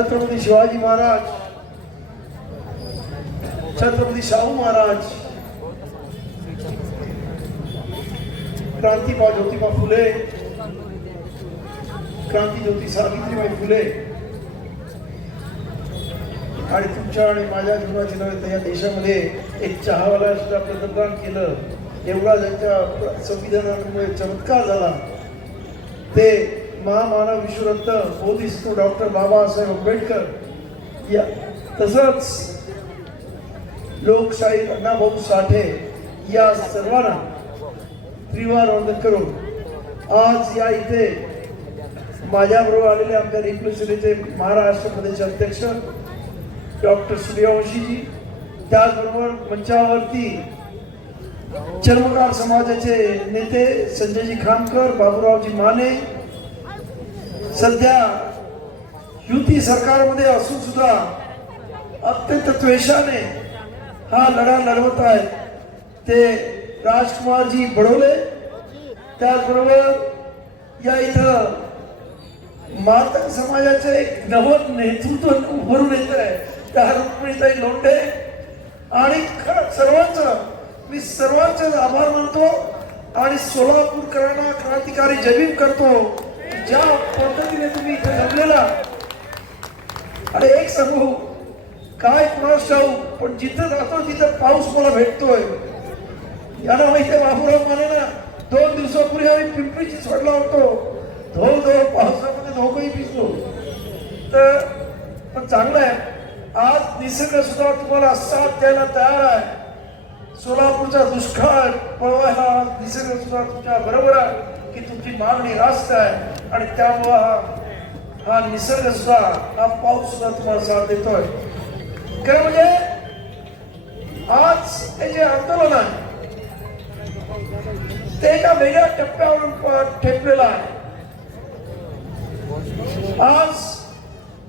छत्रपती शिवाजी महाराज, छत्रपती शाहू महाराज, क्रांतीबा ज्योतिबा फुले, क्रांतीज्योती सावित्रीबाई फुले आणि तुमच्या आणि माझ्या जीवनाची नव्हे तर या देशामध्ये एक चहावाला सुद्धा पंतप्रधान केलं, एवढा त्यांच्या संविधानामुळे चमत्कार झाला. ते महामानव विश्वरत्न बोधिसत्व डॉक्टर बाबासाहेब आंबेडकर या, तसंच लोकशाही अण्णाभाऊ साठे या सर्वांना त्रिवार वंदन करून आज या इथे माझ्याबरोबर आलेले आमच्या रिपब्लिकचे महाराष्ट्र प्रदेश अध्यक्ष डॉक्टर सूर्यवंशीजी, त्याचबरोबर मंचावरती चर्मकार समाजाचे नेते संजयजी खामकर, बाबूरावजी माने, सध्या युती सरकारमध्ये असून सुद्धा अत्यंत द्वेषाने हा लढा लढवत आहेत ते राजकुमारजी बडोले, त्याचबरोबर या इथं मातक समाजाचे एक नवं नेतृत्व उभरून येत आहे त्या रुक्मिणीताई लोंढे आणि मी सर्वांचे आभार मानतो आणि सोलापूरकरांना क्रांतिकारी जमीन करतो ज्या पद्धतीने तुम्ही इथे जमलेला. आणि एक सांगू काय कुणास ठाऊ, पण जिथं जातो तिथं पाऊस मला भेटतोय. यांना माहिती आहे बाबूराव माने ना 2 दिवसापूर्वी आम्ही पिंपरीची सोडला होतो, धो पावसामध्ये धोकंही भिजलो. तर पण चांगलं आहे, आज निसर्ग सुद्धा तुम्हाला साथ द्यायला तयार आहे. सोलापूरचा दुष्काळ पळवायला निसर्ग सुद्धा तुमच्या बरोबर आहे की तुमची मागणी रास्त आहे आणि त्यामुळं हा निसर्ग सुद्धा, हा पाऊस सुद्धा तुम्हाला साथ देतोय. खरं म्हणजे आज हे जे आंदोलन आहे ते एका वेगळ्या टप्प्यावरून ठेपलेलं आहे. आज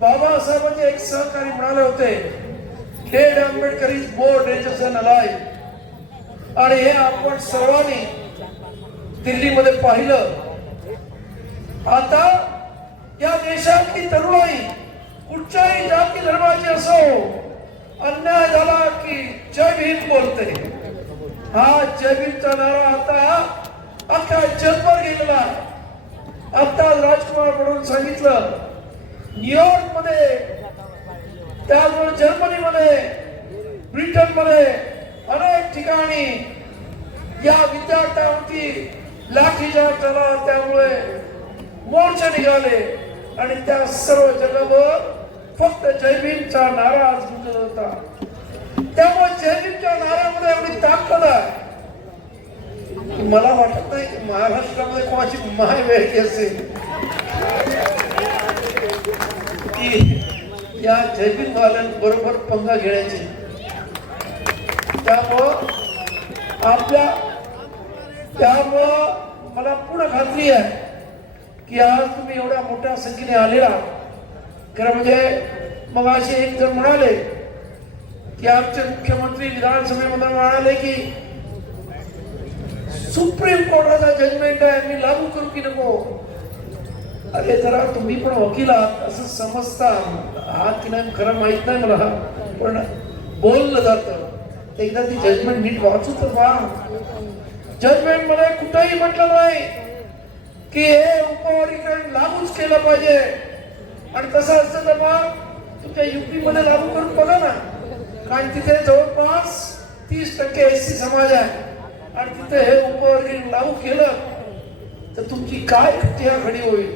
बाबासाहेबांचे एक सहकारी म्हणाले होते, dead Ambedkar is more dangerous than alive. आणि हे आपण सर्वांनी दिल्लीमध्ये पाहिलं. आता या देशातली तरुणाई कुठच्याही जाती धर्माची असो, अन्याय झाला की जय भीम बोलते. हा जय भीमचा नारा आता अख्ख्या जगभर गेलेला आहे. आता राजकुमार म्हणून सांगितलं, न्यूयॉर्क मध्ये, त्याचबरोबर जर्मनीमध्ये, ब्रिटनमध्ये अनेक ठिकाणी या विद्यार्थ्यांवरती लाठीचार्ज झाला. त्यामुळे मोर्चे निघाले आणि त्या सर्व जगावर फक्त जय भीमचा नारा आज गुंजत होता. त्यामुळे जय भीमच्या नाऱ्यामध्ये एवढी ताकद आहे. मला वाटत नाही की महाराष्ट्रामध्ये कोणाची माय वेगळी असेल की या जय भीम वाल्यांबरोबर पंगा घेण्याची. त्यामुळं मला पूर्ण खात्री आहे की आज तुम्ही एवढ्या मोठ्या संख्येने आलेला. खरं म्हणजे मग असे एक जण म्हणाले की आमचे मुख्यमंत्री विधानसभेमध्ये म्हणाले की सुप्रीम कोर्टाचा जजमेंट आहे, मी लागू करू की नको. अरे जरा तुम्ही पण वकील आहात असं समजता आहात की नाही खरं माहित नाही मला, पण बोललं जातं. एकदा ती जजमेंट नीट वाचू तर पहा. जजमेंट मध्ये कुठेही म्हटलं नाही की हे उपवर्गीकरण लागूच केलं पाहिजे. आणि तसं असतं तर मग तुमच्या युपी मध्ये लागू करून बघा ना, कारण तिथे जवळपास 30% SC समाज आहे आणि तिथे हे उपवर्गीकरण लागू केलं तर तुमची काय घडी होईल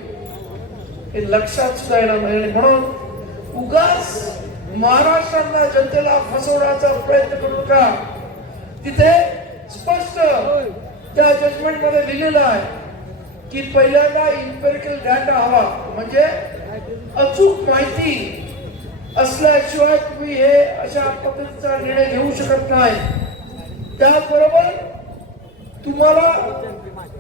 हे लक्षात सुद्धा येणार नाही. म्हणून उगाच महाराष्ट्रातल्या जनतेला फसवण्याचा प्रयत्न करू नका. तिथे स्पष्ट त्या जजमेंट मध्ये लिहिलेलं आहे की पहिल्यांदा इम्पेरिकल डाटा हवा, म्हणजे अचूक माहिती असल्याशिवाय तुम्ही हे अशा पद्धतीचा निर्णय घेऊ शकत नाही. त्याचबरोबर तुम्हाला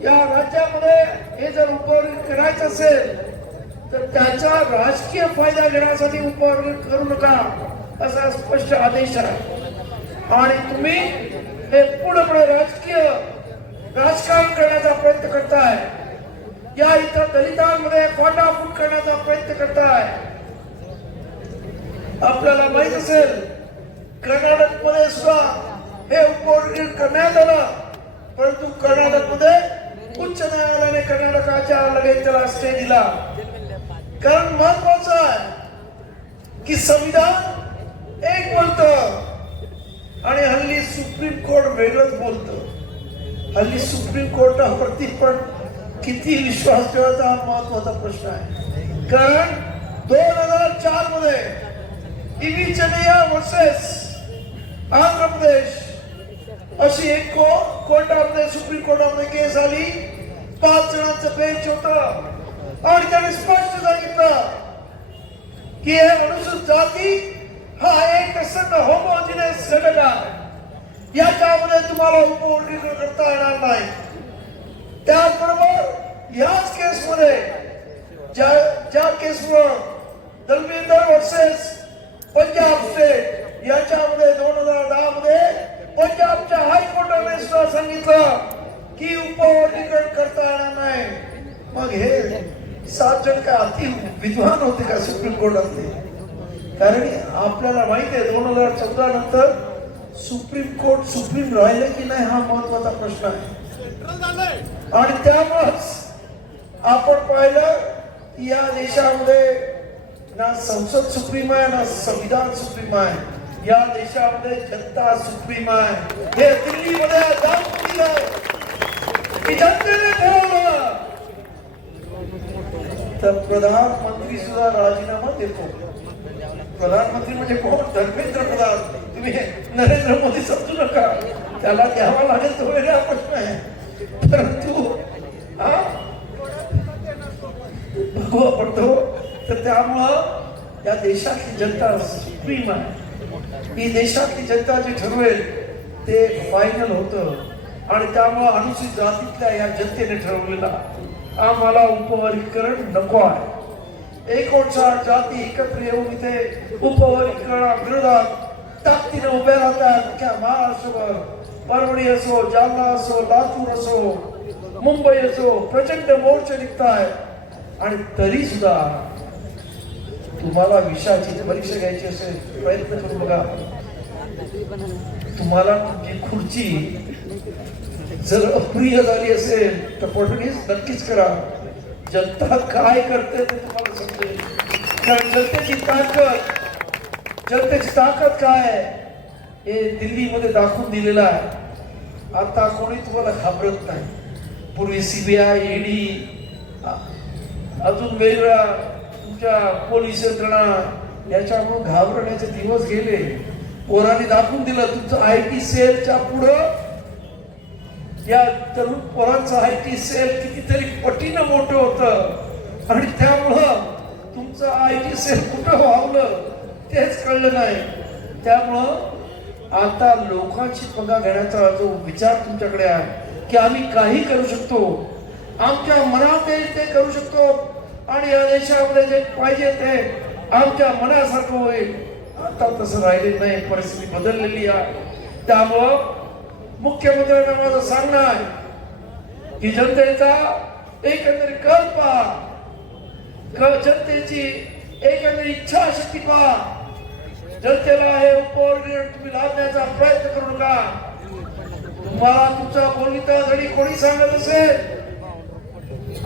या राज्यामध्ये हे जर उपवर्गीकरण करायचं असेल तर त्याचा राजकीय फायदा घेण्यासाठी उपवर्गीकरण करू नका असा स्पष्ट आदेश आहे. आणि तुम्ही हे पुढे राजकारण करण्याचा प्रयत्न करताय. या इथं दलितांमध्ये फाटाफूट करण्याचा प्रयत्न करताय. आपल्याला माहित असेल कर्नाटक मध्ये सुद्धा हे उपवर्गीय करण्यात आलं, परंतु कर्नाटक मध्ये उच्च न्यायालयाने कर्नाटकाच्या लगेच त्याला स्टे दिला. कारण महत्वाचं आहे की संविधान एक बोलतं आणि हल्ली सुप्रीम कोर्ट वेगळंच बोलतं. हल्ली सुप्रीम कोर्टावरती पण किती विश्वास ठेवायचा हा महत्वाचा प्रश्न आहे. कारण 2004 मध्ये ईवी चेन्नैया वर्सेस आंध्र प्रदेश अशी एक कोर्टामध्ये सुप्रीम कोर्टामध्ये केस आली. 5 जणांचं बेंच होतं आणि त्याने स्पष्ट सांगितलं की हे अनुसूचित जाती हा एक होमोजिनियस घटक आहे, याच्यामध्ये तुम्हाला उपवर्गीकरण करता येणार नाही. त्याचबरोबर याच केसमध्ये ज्या केसवर दलविंदर वर्सेस पंजाब स्टेट याच्यामध्ये 2010 मध्ये पंजाबच्या हायकोर्टाने सुद्धा सांगितलं की उपवर्गीकरण करता येणार नाही. मग हे 7 जण काय अति विद्वान होते का सुप्रीम कोर्टातले? कारण आपल्याला माहिती आहे 2014 नंतर सुप्रीम कोर्ट सुप्रीम राहिलं की नाही हा महत्वाचा प्रश्न आहे. आणि त्यामुळेच आपण पाहिलं की या देशामध्ये ना संसद सुप्रीम आहे ना संविधान सुप्रीम आहे. या देशामध्ये जनता सुप्रीम आहे. हे दिल्लीमध्ये दाखवून दिलं की जनतेने ठरवलं तर प्रधानमंत्री सुद्धा राजीनामा देतो. प्रधानमंत्री म्हणजे कोण? धर्मेंद्र प्रधान. तुम्ही नरेंद्र मोदी समजू नका, त्याला द्यावा लागेल तो वेगळा प्रश्न आहे. परंतु भगवा पडतो. तर त्यामुळं या देशातली जनता सुप्रीम आहे. ही देशातली जनता जे ठरवेल ते फायनल होतं आणि त्यामुळं अनुसूचित जातीतल्या या जनतेने ठरवलेला आम्हाला उपवर्गीकरण नको आहे. 59 जाती एकत्र येऊन इथे उपवर्गीकरणाविरोधात ताकदीने उभे राहतात. क्या महाराष्ट्रभर परभणी असो, जालना असो, लातूर असो, मुंबई असो प्रचंड मोर्चे निघतायत. आणि तरी सुद्धा तुम्हाला विषयाची परीक्षा घ्यायची असेल प्रयत्न करून बघा. तुम्हाला तुमची खुर्ची जर अप्रिय झाली असेल तर फडणवीस नक्कीच करा. जनता काय करते ते तुम्हाला समजेल. कारण जनतेची ताकद काय आहे हे दिल्लीमध्ये दाखवून दिलेलं आहे. आता कोणी तुम्हाला घाबरत नाही. पूर्वी सीबीआय, ईडी अजून वेगळ्या तुमच्या पोलीस यंत्रणा याच्यामुळे घाबरण्याचे दिवस गेले. पोरांनी दाखवून दिलं तुमचं आयटी सेलच्या पुढं या तरुण पोरांचं आयटी सेल कितीतरी पटीनं मोठं होतं आणि त्यामुळं तुमचं आयटी सेल कुठं व्हावलं तेच कळलं नाही. त्यामुळं आता लोकांची बघा घेण्याचा जो विचार तुमच्याकडे आहे की आम्ही काही करू शकतो, आमच्या मनात येईल ते करू शकतो आणि या देशामध्ये जे पाहिजे ते आमच्या मनासारखं होईल. आता तसं राहिलेलं नाही. परिस्थिती बदललेली आहे. त्यामुळं मुख्यमंत्र्यांना माझं सांगणं आहे की जनतेचा एकंदरीत कल पहा, जनतेची एकंदरीत इच्छाशक्ती पहा. जनतेला हे उपवर्गीकरण तुम्ही लादण्याचा प्रयत्न करू नका. तुम्हाला तुमचा बोलणीचा जरी कोणी सांगत असेल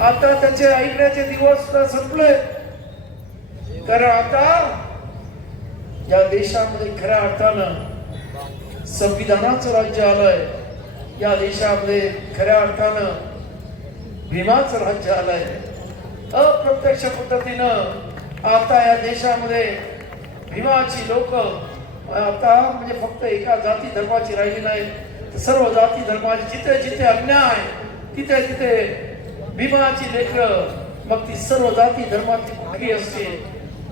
आता त्याचे ऐकण्याचे दिवस सुद्धा संपले. कारण आता या देशामध्ये खऱ्या अर्थानं संविधानाचं राज्य आलंय. या देशामध्ये खऱ्या अर्थानं भीमाचं राज्य आलंय. अप्रत्यक्ष पद्धतीनं आता या देशामध्ये भीमाची लोक आता म्हणजे फक्त एका जाती धर्माची राहिली नाही, सर्व जाती धर्माची जिथे जिथे अन्याय तिथे तिथे भीमाची लेकरं, मग ती सर्व जाती धर्माची कुठली असते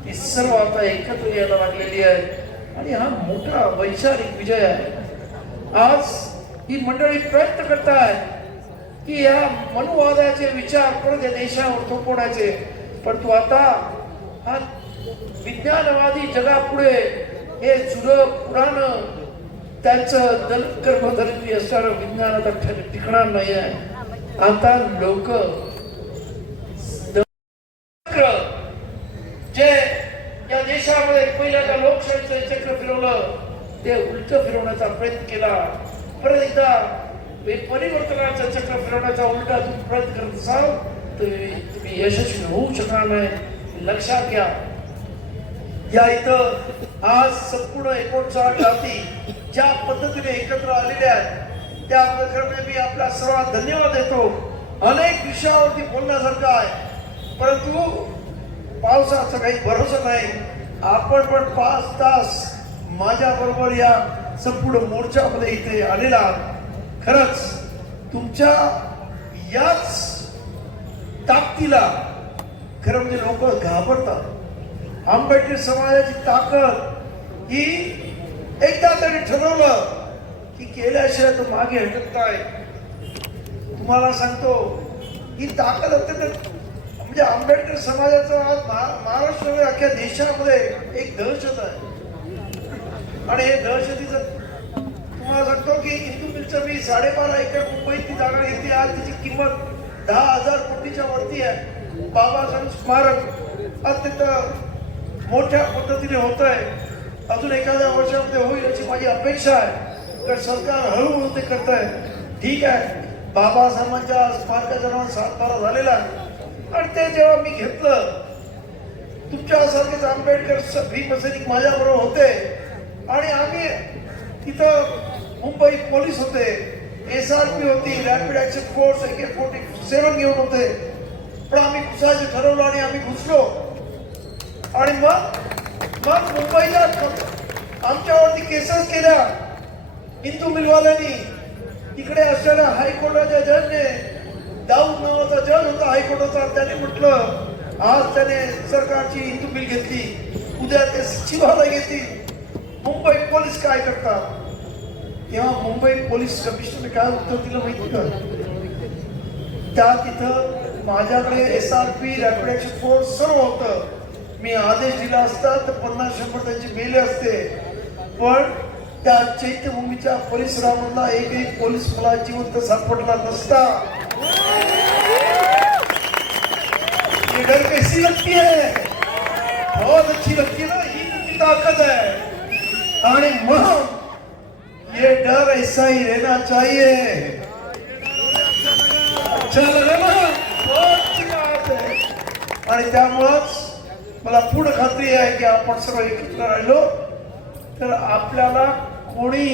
ती सर्व आता एकत्र यायला लागलेली आहे. आणि हा मोठा वैचारिक विजय आहे. आज ही मंडळी प्रयत्न करतायत की या मनुवादाचे विचार परत या देशावर थोपवण्याचे. परंतु आता हा विज्ञानवादी जगापुढे हे जुनं पुराण त्यांचं कर्मधर्मी असणारं विज्ञान आता टिकणार नाही आहे. आता लोक जे या देशामध्ये पहिल्यांदा लोकशाही ते उलट फिरवण्याचा प्रयत्न केला. परत एकदा परिवर्तनाचं चक्र फिरवण्याचा उलटा तुम्ही प्रयत्न करत असाल तर तुम्ही यशस्वी होऊ शकणार नाही. लक्षात घ्या. या इथं आज संपूर्ण 59 जाती ज्या पद्धतीने एकत्र आलेल्या आहेत त्याबद्दल खरं मी आपल्या सर्वांना धन्यवाद देतो. अनेक विषयावरती बोलण्यासारखं आहे, परंतु पावसाचा काही भरोसा नाही. आपण पण 5 तास माझ्या बरोबर या संपूर्ण मोर्चामध्ये इथे आलेला आहात. खरंच तुमच्या याच ताकदीला खरं म्हणजे लोक घाबरतात. आंबेडकर समाजाची ताकद ही एकदा तरी ठरवलं की केल्याशिवाय तो मागे हटत नाही. तुम्हाला सांगतो ही ताकद अत्यंत म्हणजे आंबेडकर समाजाचा आज महाराष्ट्रामध्ये अख्ख्या देशामध्ये एक दहशत आहे. आणि हे दहशतीचं तुम्हाला सांगतो की हिंदू मिलचं मी 12.5 एकर मुंबईत ती जागा घेतली. आज तिची किंमत 10,000 कोटीच्या वरती आहे. बाबासाहेब स्मारक अत्यंत मोठ्या पद्धतीने होत आहे. अजून एखाद्या वर्षामध्ये होईल अशी माझी अपेक्षा आहे. तर सरकार हळूहळू ते करत आहे. ठीक आहे, बाबासाहेबांच्या स्मारकाचा नाव 7-12 झालेला आहे. आणि ते जेव्हा मी घेतलं तुमच्यासारखेच आंबेडकर भीमसैनिक माझ्याबरोबर होते आणि आम्ही तिथं मुंबई पोलीस होते, SRP होती, रॅपिड ऍक्शन फोर्स AK-47 घेऊन होते. पण आम्ही घुसायचं ठरवलं आणि आम्ही घुसलो. आणि मग मुंबईच्या आमच्यावरती केसेस केल्या हिंदू मिलवाल्यांनी. तिकडे असलेल्या हायकोर्टाच्या जजने, दाऊद नावाचा जज होता हायकोर्टाचा, त्याने म्हटलं आज त्याने सरकारची हिंदू मिल घेतली, उद्या ते सचिवालय घेतील. मुंबई पोलीस काय करतात? तेव्हा मुंबई पोलीस कमिशनरने काय उत्तर दिलं माहिती का? त्या तिथं माझ्याकडे SRP रॅपिड ऍक्शन फोर्स सर्व होतं. मी आदेश दिला असता तर 50-100 त्यांची मेले असते. पण त्या चैत्यभूमीच्या परिसरामधला एकही पोलीस मला जिवंत सापडला नसता. ये डर कैसी लगती है? बहुत अच्छी लगती है ना, ही तुमची ताकद है. आणि मग ये डर ऐसा ही रहना चाहिए. अच्छा लगा ना? बहुत अच्छी बात है. आणि त्यामुळंच मला पूर्ण खात्री आहे की आपण सर्व एकत्र राहिलो तर आपल्याला कोणी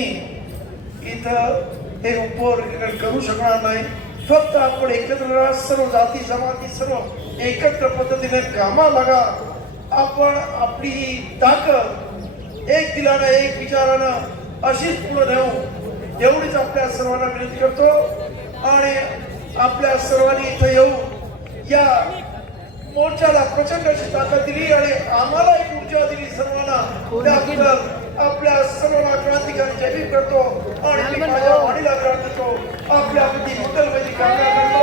इथं हे उपवर्गीकरण करू शकणार नाही. फक्त आपण एकत्र राहा, सर्व जाती जमाती सर्व एकत्र पद्धतीने कामा लागा. आपण आपली ही ताकद एक दिलानं एक विचारानं अशीच पुढे नेऊ एवढीच आपल्या सर्वांना विनंती करतो. आणि आपल्या सर्वांनी इथं येऊ या मोर्चाला प्रचंड अशी ताकद दिली आणि आम्हाला एक ऊर्जा दिली सर्वांना. त्याबद्दल आपल्या सर्वांना क्रांतिकारी जय करतो आणि माझ्या वाणीला ग्रहण करतो. आपल्या मंगलमय कामना करतो.